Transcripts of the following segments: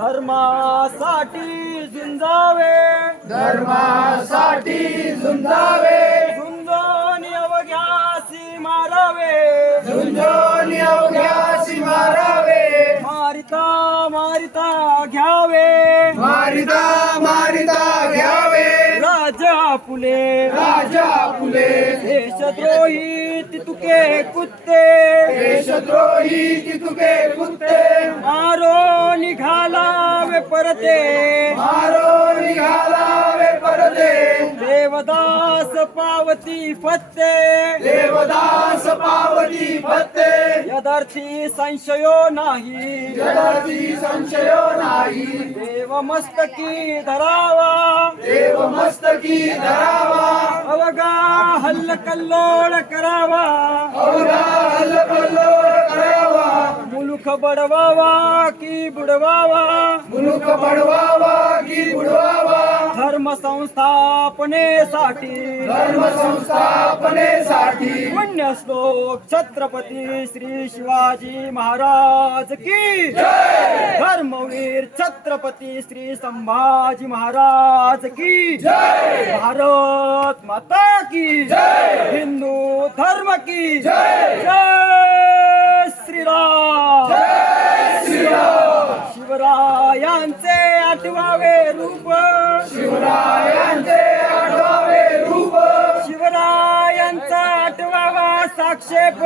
धर्मासाठी झुंजावे. धर्मासाठी झुंजावे. झुंजून अवघ्यासी मारावे. झुंजून अवघ्यासी मारावे. मारिता मारिता घ्यावे. मारिता मारिता घ्यावे. राजा फुले. राजा फुले. देशद्रोही तितुके कुत्ते. देशद्रोही तितुके परते। मारो परदे देवदास पावती फत्ते। देवदास पावती फत्ते। यदर्थी संशयो नाही। जगाची संशयो नाही। देव मस्तकी धरावा। देव मस्तकी धरावा। अवगा हल्ल कल्लोळ करावा। मुलुख बडवावा की बुडवावा? मुलुक पडवावा की बुडवावा? धर्म संस्थापनेसाठी धर्म संस्थापनेसाठी पुण्य श्लोक छत्रपती श्री शिवाजी महाराज की. धर्मवीर छत्रपती श्री संभाजी महाराज की. भारत माता की. हिंदू धर्म की. जय! श्रीराम शिवरायांचे आठवावे रूप. शिवरायांचे आठवावे रूप शिवरायांचा आठवावा साक्षेप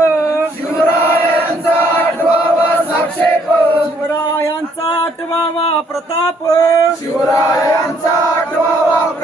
शिवरायांचा आठवावा साक्षेप. शिवरायांचा आठवावा प्रताप. शिवरायांचा आठवावा प्रताप.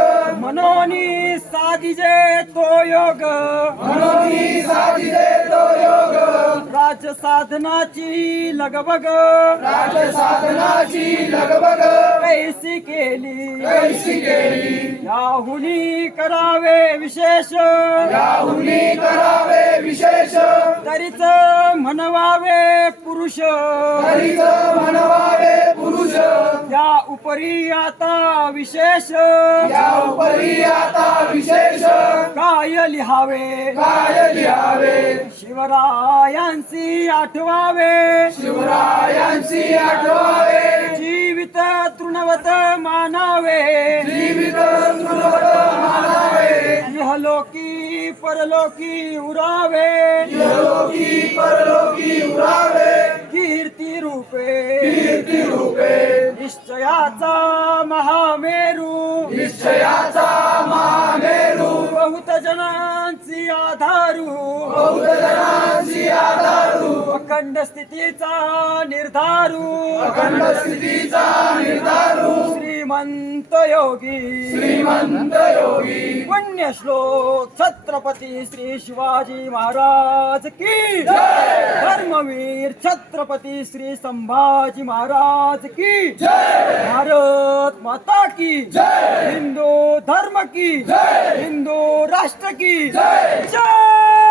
मनोनी साधिजे तो योग. म्हणून साधिले तो योग. राज साधनाची लगबग. राज साधनाची लगबग. कैसी केली. कैसी केली. याहुनी करावे विशेष. याहुनी करावे विशेष. तरीच म्हणवावे पुरुष. पुरुष त्या उपरी आता विशेष. या उपरी आता विशेष. काय लिहावे काय लिहावे शिवरायांची आठवावे. शिवरायांची आठवावे. जीवित तृणवत मानावे. जीवित तृणवत मानावे. इहलोकी परलोकी उरावे. निश्चयाचा महामेरू. निश्चयाचा महामेरू. बहुत जनांची आधारू. बहुत जनांची आधारू. अखंड स्थितीचा निर्धारू. अखंड स्थितीचा निर्धारू. श्रीमंत योगी. श्रीमंत योगी. पुण्य श्लोक छत्रपती श्री शिवाजी महाराज की धर्मवीर छत्रपती श्री संभाजी महाराज की भारत माता की हिंदू धर्म की हिंदू राष्ट्र की जय.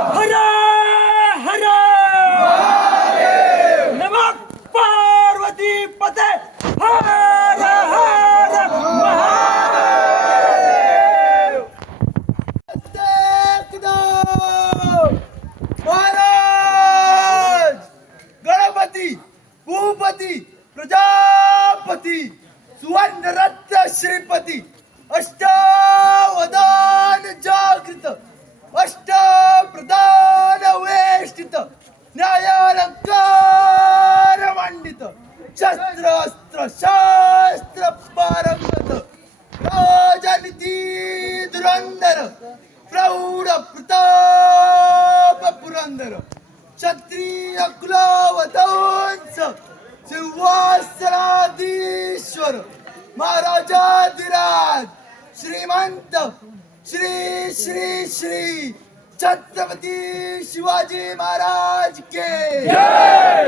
श्री श्री छत्रपती शिवाजी महाराज के। जय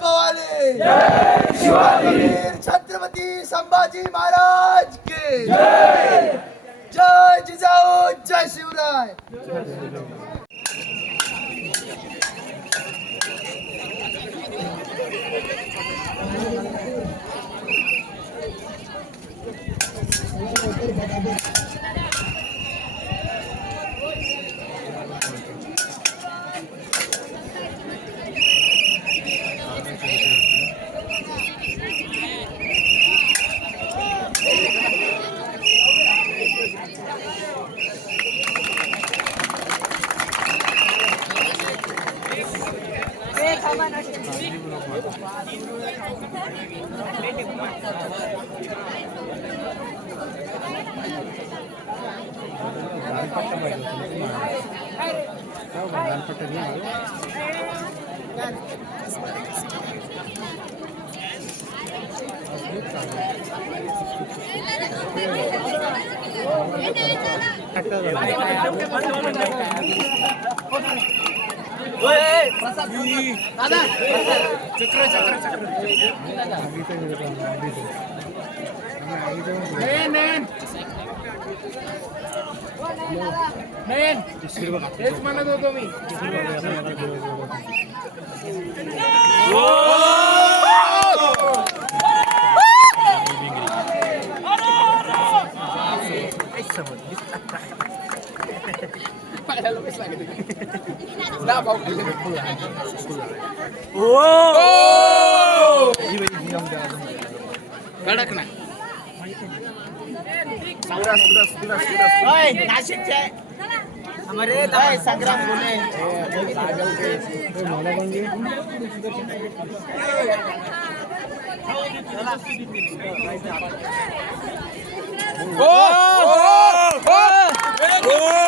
भवानी शिवाजी छत्रपती संभाजी महाराज के। जय जिजाऊ जय शिवराय। ಕಟ್ಟದ चक्र चक्र चक्र. तेच म्हणत होतो मी कडक ना नाशिकचे हमारे संग्राम बोले ओ ओ ओ ओ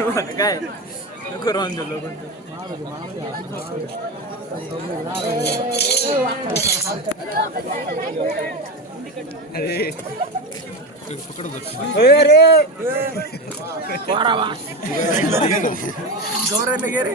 मला काय नको राहून दिलो अरे रे गौरव गे रे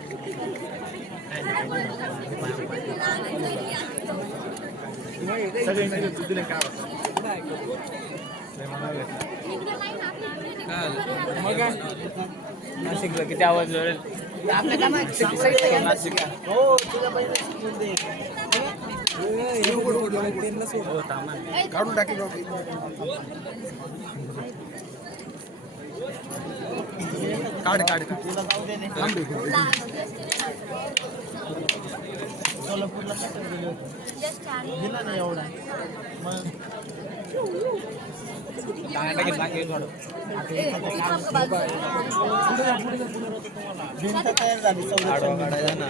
मग काय? नाशिकला. किती आवाज जोडेल नाशिक हो काढून टाकी काढ काढ टांगा टाकीत टाकी थोडं. आडवा काढायचा ना.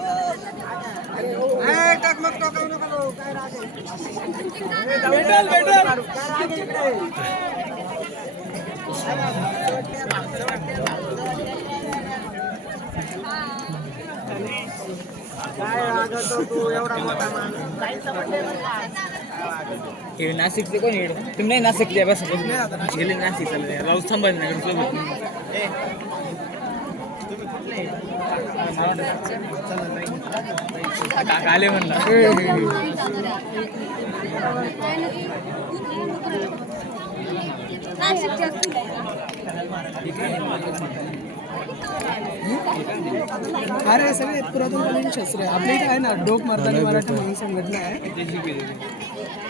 नाशिकचे कोण येड तुम्ही नाही नाशिकचे बस गेले नाशिक चालले राहू संभाजीनगर सोबत काका आले म्हणलं. अरे सगळे पुरातनकालीन शस्त्र. आहे आपल्या इथे आहे ना डोक मर्दानी मराठी म्हणून संघटना आहे.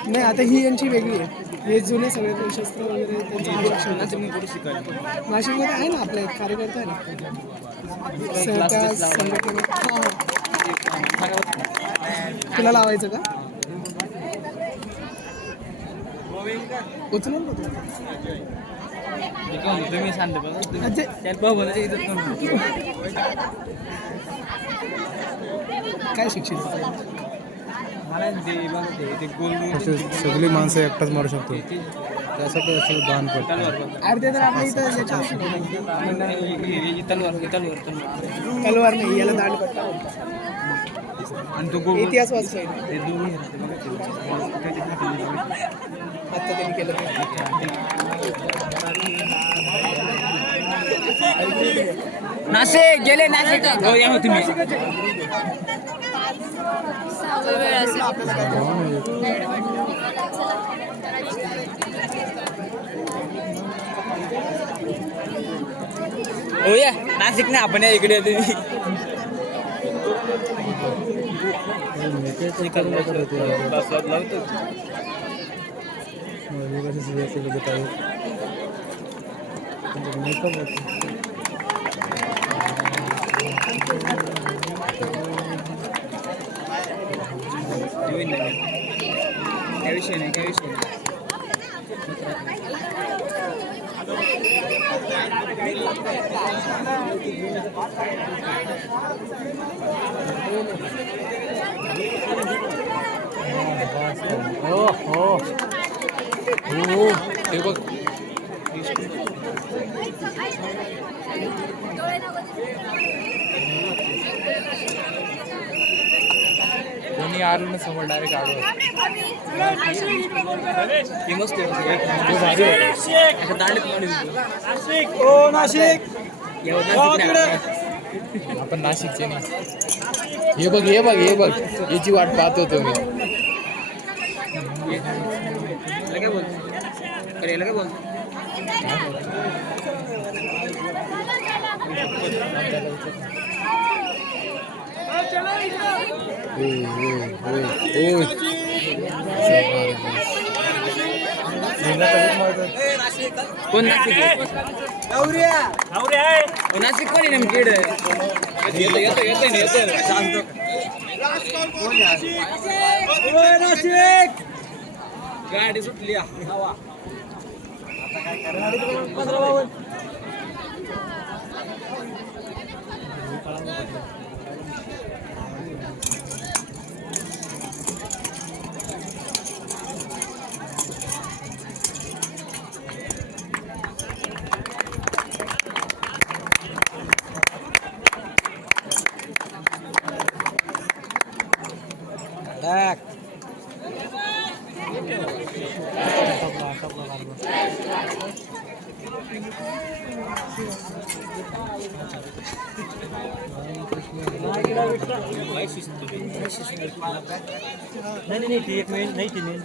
नाही आता ही यांची वेगळी आहे. हे जुने सगळे शस्त्र वगैरे त्यांचं आरक्षण नाशिकमध्ये आहे. ना आपल्या कार्यकर्ता आहे ना तुला लावायचं का उचलून. तुम्ही सांगते. काय शिक्षित सगळी माणसं एकटाच मारू शकतो त्यासाठी असं दान करतो. अरे ते तर आपल्या इथं याच्यावर शिकवलं. तलवार तलवार तलवार तलवार नाही याला दांड पट्टा आणि तो इतिहास वाचतोय ते दोन्ही. आता त्यांनी केलं ते. नाशिक गेले नाशिक हो या तुम्ही हो या नाशिक नाही आपण या इकडे येतो काय विषय नाही काय विषय नाही. हो हो हो हे बघ कोणी आलं ना समोर डायरेक्ट आडवं हे मस्त आहे मस्त. एक नंबर. भारी आहे. नाशिक, असं दांडीत माणूस दिसतो. नाशिक, ओ नाशिक एवढं गावात नाशिक इकडे. नाही. आपण नाशिकचे नाही हे बघ हे बघ हे बघ याची वाट पाहत होतो मी याला काय बोलतो अरे कोण नाशिक आहे? नवरे आहे हो, नाशिक कोण आहे नेमकीड येतो येतो येतो ना, येतो शांत. नाशिक गाडी सुटली हा. हवा. नहीं नहीं थी एक मिनट नहीं थी नहीं